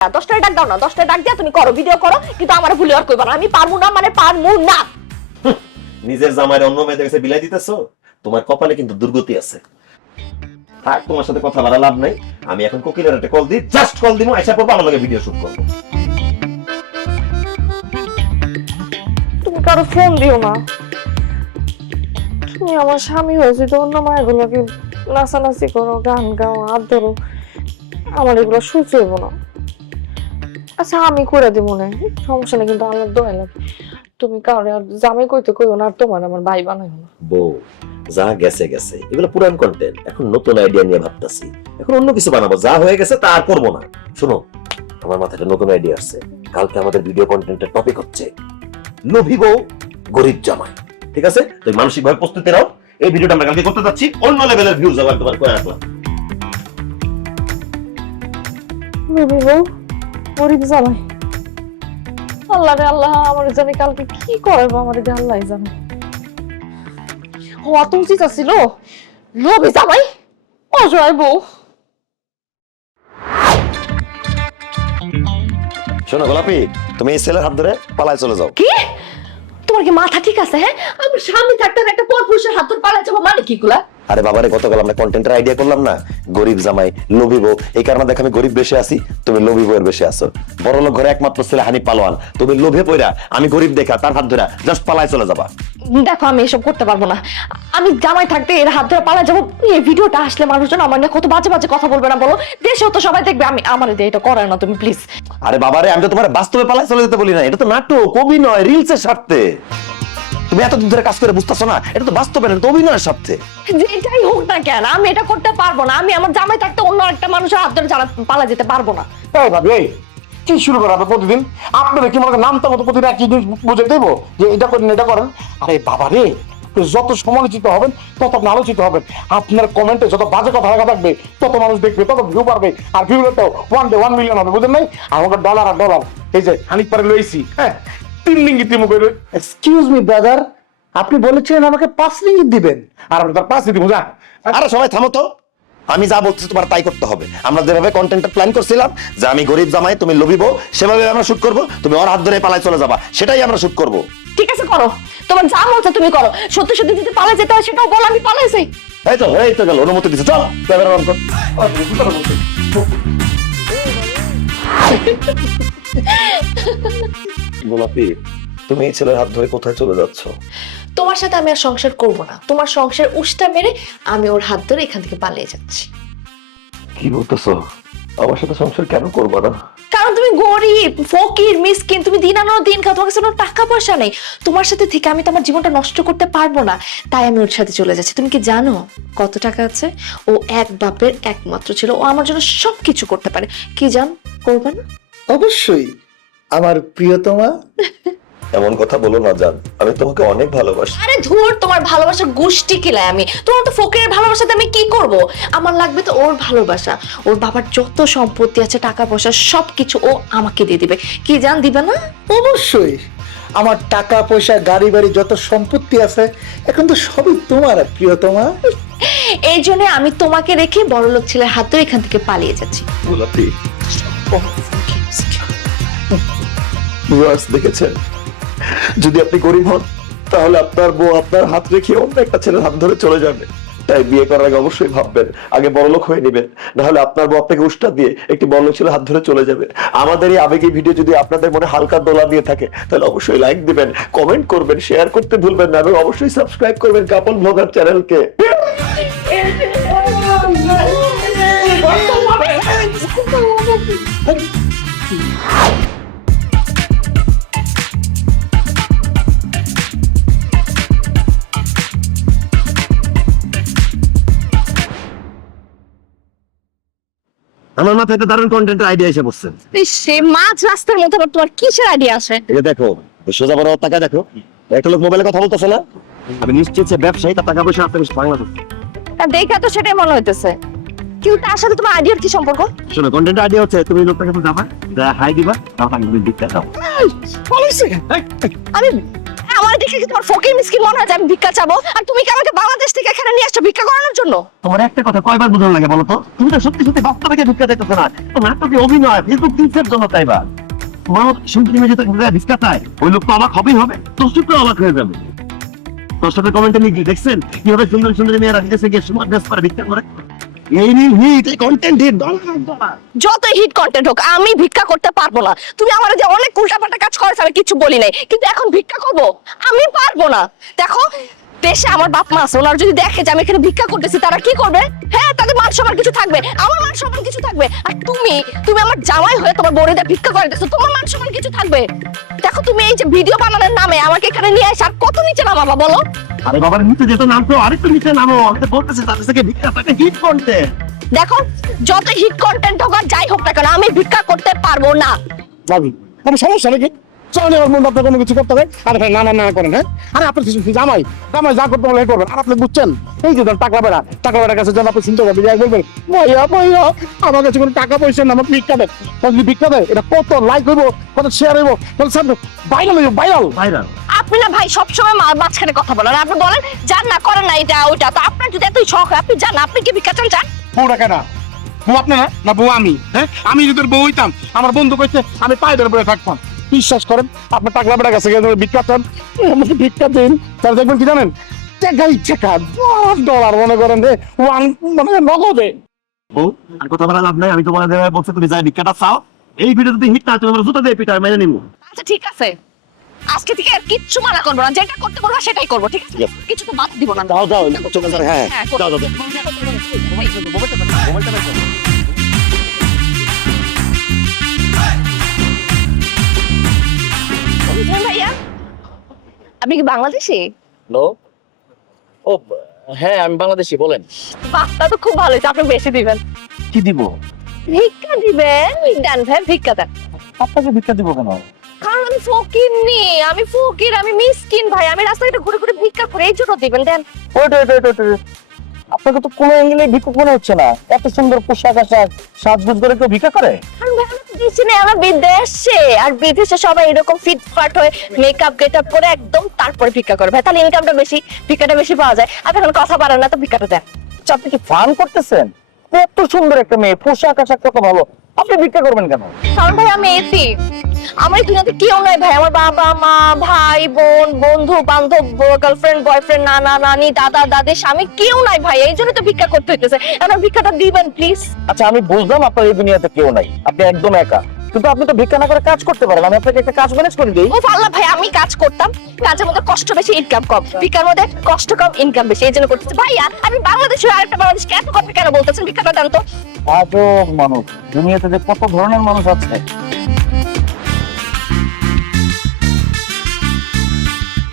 10টায় ডাক দাও না, 10টায় ডাক দিয়া তুমি করো, ভিডিও করো, কিন্তু আমার ভুলে আর কইবা না। আমি পারমু না মানে পারমু না। নিজের জামাইরে অন্য মেয়েদের কাছে বিলাই দিতেছো, তোমার কপালে কিন্তু দুর্গতি আছে। থাক, তোমার সাথে কথা বলা লাভ নাই। আমি এখন কোকিলের একটা কল দিই, জাস্ট কল দিমু, আইসা পড়বো, আমার লগে ভিডিও শুট করবো। তুমি কারো ফোন দিও না। তুমি আমার স্বামী হয়েছে তো অন্য মায়েরগুলোকে নাচানাচি করো, গান গাও, হাত ধরো, আমার এগুলো সহ্য হইব না। আচ্ছা আমি করে দিব না, সমস্যা নেই, কিন্তু আমার দোয়া লাগে তুমি কাউরে আর জামাই কইতে কইও না, আর তোমার আমার ভাই বানাইও না। বউ যা গেছে গেছে, এগুলো পুরান কন্টেন্ট। এখন নতুন আইডিয়া নিয়ে ভাবতাছি, এখন অন্য কিছু বানাবো। যা হয়ে গেছে তা আর করবো না। শোনো, আমার মাথায় একটা নতুন আইডিয়া আসছে। কালকে আমাদের ভিডিও কন্টেন্টের টপিক হচ্ছে লোভী বউ গরিব জামাই। ঠিক আছে, তুই মানসিক ভাবে প্রস্তুতি নাও। এই ভিডিওটা আমরা কালকে করতে যাচ্ছি, অন্য লেভেলের ভিউজ আবার তোমার কয়ে রাখলাম। বেবি বউ গরিব জামাই, আল্লাহ রে আল্লাহ, আমার জানি কালকে কি করবো, আমার আল্লাহ জানে। হওয়া তো উচিত ছিল, লোভী জামাই, অজয় বউ। শোনো গোলাপি, তুমি এই ছেলের হাত ধরে পালায় চলে যাও। কি তোমার কি মাথা ঠিক আছে? হ্যাঁ, আমার স্বামী থাকতে একটা পরপুরুষের হাত ধরে পালা যাবো মানে কি গুলা? আরে বাবারে, গতকাল আমরা কন্টেন্টের আইডিয়া করলাম না, গরিব জামাই লোভী বউ। এই কারণে দেখো আমি গরিব বেশে আছি, তুমি লোভী বউয়ের বেশে আছো। বড় লোক ঘরে একমাত্র ছেলে হানি পালোয়ান, তুমি লোভে পইরা আমি গরিব দেখা তার হাত ধরে জাস্ট পালায় চলে যাবা। দেখো আমি এসব করতে পারবো না। আমি জামাই থাকতে এর হাত ধরে পালা যাবো? এই ভিডিওটা আসলে মানুষজন আমার নিয়ে কত বাজে বাজে কথা বলবে না বলো? দেশেও তো সবাই দেখবে। আমি আমার দিয়ে এটা করায় না তুমি প্লিজ। আরে বাবারে, আমি তো তোমার বাস্তবে পালায় চলে যেতে বলি না, এটা তো নাটক, অভিনয়, রিলসের স্বার্থে। তুমি এতদিন ধরে কাজ করে বুঝতেছো না? এটা তো বাস্তবে না, এটা তো অভিনয়ের স্বার্থে। যেটাই হোক না কেন, আমি এটা করতে পারবো না। আমি আমার জামাই থাকতে অন্য একটা মানুষের হাত ধরে পালা যেতে পারবো না। এই ভাবি, এই কি শুরু করা প্রতিদিন? আপনারা কি মনে নামটা মতো প্রতিদিন একই জিনিস বুঝে দেবো যে এটা করেন এটা করেন? আরে বাবা রে, যত সমালোচিত হবেন তত আপনি আলোচিত হবেন। আপনার কমেন্টে যত বাজে কথা লেখা থাকবে তত মানুষ দেখবে, তত ভিউ পারবে। আর ভিউ তো 1 মিলিয়ন হবে, বুঝেন নাই? আমাকে ডলার আর ডলার। এই যে হানিক পারে লইছি, হ্যাঁ 3 রিঙ্গিত দিমু কইলো। এক্সকিউজ মি ব্রাদার, আপনি বলেছিলেন আমাকে 5 রিঙ্গিত দিবেন। আর আমি তার 5 দিব যা। আরে সবাই থামো তো, আমি যা বলছি তোমার তাই করতে হবে। আমরা যেভাবে কন্টেন্টটা প্ল্যান করছিলাম যে আমি গরিব জামাই তুমি লোভী বউ, সেভাবে আমরা শুট করব। তুমি ওর হাত ধরে পালায় চলে যাবা, সেটাই আমরা শুট করব। ঠিক আছে করো, তোমার যা মন চায় তুমি করো। সত্যি সত্যি যদি পালা যেতে হয় সেটাও বল, আমি পালাইছি। এই তো গেল, অনুমতি দিচ্ছে। চল ক্যামেরা অন কর। গোলাপি, তুমি এই ছেলের হাত ধরে কোথায় চলে যাচ্ছ? তোমার সাথে আমি আর সংসার করব না। তোমার সংসার উষ্টা মেরে আমি ওর হাত ধরে এখান থেকে পালিয়ে যাচ্ছি। কি বলতেছো? আমার সাথে সংসার কেন করবো না? কারণ তুমি গরিব, ফকির, মিসকিন, তুমি দিন আনো দিন খাও, তোমার কাছে কোনো টাকা পয়সা নেই। তোমার সাথে থেকে আমি তোমার জীবনটা নষ্ট করতে পারবো না, তাই আমি ওর সাথে চলে যাচ্ছি। তুমি কি জানো কত টাকা আছে? ও এক বাপের একমাত্র ছিল, ও আমার জন্য সবকিছু করতে পারে। কি জান, করবে না? অবশ্যই আমার প্রিয়তমা। এমন কথা বলো না জান, আমি তোমাকে অনেক ভালোবাসি। আরে ধুর, তোমার ভালোবাসা গোষ্ঠী কিলাই আমি। তোমার তো ফকিরের ভালোবাসাতে আমি কি করব? আমার লাগবে তো ওর ভালোবাসা। ওর বাবার যত সম্পত্তি আছে, টাকা পয়সা, সবকিছু ও আমাকে দিয়ে দিবে। কি জান, দিবে না? অবশ্যই, আমার টাকা পয়সা গাড়ি বাড়ি যত সম্পত্তি আছে এখন তো সবই তোমার প্রিয়তমা। এই জন্য আমি তোমাকে রেখে বড়লোক ছেলের হাত ধরে এখান থেকে পালিয়ে যাচ্ছি। গোলাপি, ভিউয়ার্স দেখেছেন, যদি আপনি গরিব হন তাহলে আপনার বউ আপনার হাত রেখে অন্য একটা ছেলের হাত ধরে চলে যাবে। তাই বিয়ে করার আগে অবশ্যই ভাববেন, আগে বড়লোক হয়ে নেবেন, নাহলে আপনার বউ আপনাকে উষ্টা দিয়ে একটি বড়লোক ছেলের হাত ধরে চলে যাবে। আমাদের এই আবেগী ভিডিও যদি আপনাদের মনে হালকা দোলা দিয়ে থাকে তাহলে অবশ্যই লাইক দিবেন, কমেন্ট করবেন, শেয়ার করতে ভুলবেন না, এবং অবশ্যই সাবস্ক্রাইব করবেন কাপল ব্লগার চ্যানেলকে। আমার মাথায় একটা দারুণ কন্টেন্টের আইডিয়া এসে বসছে। সে মাঝ রাস্তার মধ্যে আবার তোমার কিসের আইডিয়া আসে? এই দেখো, সোজা বড় টাকা দেখো, একটা লোক মোবাইলে কথা বলতেছে না? আমি নিশ্চিত যে ব্যবসায়ী, তার টাকা পয়সা আছে বাংলাদেশ। দেখা তো সেটাই মনে হইতেছে, কিন্তু তার সাথে তোমার আইডিয়ার কি সম্পর্ক? শোনো, কন্টেন্ট আইডিয়া হচ্ছে তুমি লোকটাকে তো যাবা, হাই দিবা, তারপর আমি দিতে দাও। আমি আমার দেখে কি তোমার ফকির মিসকিন মনে হয় যে আমি ভিক্ষা চাবো? আর তুমি কি আমাকে বাংলাদেশ থেকে এখানে নিয়ে আসছো ভিক্ষা করানোর জন্য? তোমার একটা কথা কয়বার বোঝানো লাগে বলো তো? তুমি তো সত্যি সত্যি বাস্তবে ভিক্ষা চাইতেছো না, তো নাটকে অভিনয় ফেসবুক রিলসের জন্য চাইবা। তোমার মতো শুনতে মেয়ে যেটা ভিক্ষা চায় ওই লোক তো অবাক হবেই হবে, দর্শকরা অবাক হয়ে যাবে। দর্শকের কমেন্টে লিখি দেখছেন কিভাবে সুন্দর সুন্দর মেয়েরা বিদেশে গিয়ে সুন্দর ড্রেস পরে ভিক্ষা করে। এই নিয়ে হিট, এই কন্টেন্ট হিট, যতই হিট কন্টেন্ট হোক আমি ভিক্ষা করতে পারবো না। তুমি আমার যে অনেক উল্টাপাল্টা কাজ করেছো আমি কিছু বলি নাই, কিন্তু এখন ভিক্ষা করবো আমি পারবো না। দেখো দেশে আমার বাপ মা আছে, ওনারা যদি দেখে যে আমি এখানে ভিক্ষা করতেছি তারা কি করবে? হ্যাঁ, তাদের মান সম্মান কিছু থাকবে, আমার মান সম্মান কিছু থাকবে। আর তুমি তুমি আমার জামাই হয়ে তোমার বোনেদের ভিক্ষা করে দিচ্ছ, তোমার মান সম্মান কিছু থাকবে? দেখো তুমি এই যে ভিডিও বানানোর নামে আমাকে এখানে নিয়ে এসে আর কত নিচে নামাবা বলো? আরে বাবার নিচে যেত নামতো আরেকটু নিচে নামো, আমি তো বলতেছি তাদের থেকে ভিক্ষা পাকে হিট কন্টেন্ট। দেখো যত হিট কন্টেন্ট হোক আর যাই হোক না কেন আমি ভিক্ষা করতে পারবো না। ভাবি কোনো সমস্যা নাকি? চলেন আমার মন আপনার কোনো কিছু করতে হবে? আরে ভাই না না না করেন, হ্যাঁ? আরে আপনার কিছু জামাই জামাই যা করতে বলে করবেন। আর আপনি বুঝছেন এই যে টাকা বেড়ার কাছে যখন আপনি শুনতে পাবেন বলবেন ভাইয়া ভাইয়া আমার কাছে কোনো টাকা পয়সা না, আমাকে ভিক্ষা দেয়। যদি ভিক্ষা দেয় এটা কত লাইক হইব, কত শেয়ার হইব, কত ভাইরাল হইব, ভাইরাল। আপনি না ভাই সবসময় মাঝখানে কথা বলেন। আপনি বলেন যান না করেন না এটা ওইটা, তো আপনার যদি এতই শখ হয় আপনি যান, আপনি কি ভিক্ষা চান? যান। বউটা কেন? বউ আপনি না বউ আমি? হ্যাঁ, আমি যদি বউ হইতাম আমার বন্ধু কইছে আমি পায়ে ধরে পড়ে থাকতাম। বিশ্বাস করেন আপনি টাকলা বেড়া কাছে গিয়ে ভিক্ষা চান, আমাকে ভিক্ষা দিন, তাহলে দেখবেন কি জানেন টাকাই টাকা $10 মনে করেন রে, ওয়ান মানে নগদে। ও আর কথা বলা লাভ নাই, আমি তোমার দেওয়া বলছি তুমি যাই ভিক্ষাটা চাও। এই ভিডিও যদি হিট না তুমি আমার জুতা দিয়ে পিটায় মেনে নিবো। আচ্ছা ঠিক আছে, আজকে থেকে আর কিচ্ছু মানা করবো না, যেটা করতে বলবো সেটাই করবো, ঠিক আছে? কিছু তো বাদ দিব না। দাও দাও চলে যান। হ্যাঁ হ্যাঁ, দাও দাও ভাইয়া আপনি কি বাংলাদেশি? হ্যালো, ও হ্যাঁ আমি বাংলাদেশি, বলেন। বাহটা তো খুব ভালো হয়েছে, আপনি বেশি দিবেন। কি দিব? ভিক্ষা দিবেন? দেন ভাই ভিক্ষা দেন। আপনাকে ভিক্ষা দিব কেন? কারণ আমি ফকির নি, আমি ফকির, আমি মিসকিন ভাই, আমি রাস্তাঘাটে ঘুরে ঘুরে ভিক্ষা করে, এই জন্য দিবেন। দেন। ওয়েট ওয়েট ওয়েট ওয়েট, আপনাকে তো কোনো অ্যাঙ্গেলে ভিক্ষুক মনে হচ্ছে না। এত সুন্দর পোশাক আশাক সাজগোজ করে কেউ ভিক্ষা করে? কারণ ভাই আমি তো দিচ্ছি না, আমার বিদেশে, আর বিদেশে সবাই এরকম ফিটফাট হয়ে মেকআপ গেটআপ করে একদম তারপরে ভিক্ষা করে ভাই, তাহলে ইনকামটা বেশি, ভিক্ষাটা বেশি পাওয়া যায়। আপনি এখন কথা পারেন না তো ভিক্ষাটা দেন। আচ্ছা, আপনি কি ফান করতেছেন? এত সুন্দর একটা মেয়ে, পোশাক আশাক কত ভালো, আপনি ভিক্ষা করবেন কেন? কারণ ভাই আমি এতি, আমার এই দুনিয়াতে কেউ নাই ভাই, আমার বাবা মা ভাই বোন বন্ধু বান্ধব গার্লফ্রেন্ড বয়ফ্রেন্ড নানা নানি দাদা দাদি স্বামী কেউ নাই ভাই, এই জন্য তো ভিক্ষা করতে হইতেছে। আমার ভিক্ষাটা দিবেন প্লিজ। আচ্ছা আমি বুঝলাম আপনার এই দুনিয়াতে কেউ নাই, আপনি একদম একা, কিন্তু আপনি তো ভিক্ষা না করে কাজ করতে পারেন। আমি আপনাকে একটা কাজ ম্যানেজ করে দিই। ও আল্লাহ ভাই, আমি কাজ করতাম, কাজের মধ্যে কষ্ট বেশি ইনকাম কম, ভিক্ষার মধ্যে কষ্ট কম ইনকাম বেশি, এই জন্য করতেছি। ভাইয়া আমি বাংলাদেশে আরেকটা বাংলাদেশকে এত কথা কেন বলতেছেন? ভিক্ষাটা দেন তো। আজব মানুষ, দুনিয়াতে যে কত ধরনের মানুষ আছে।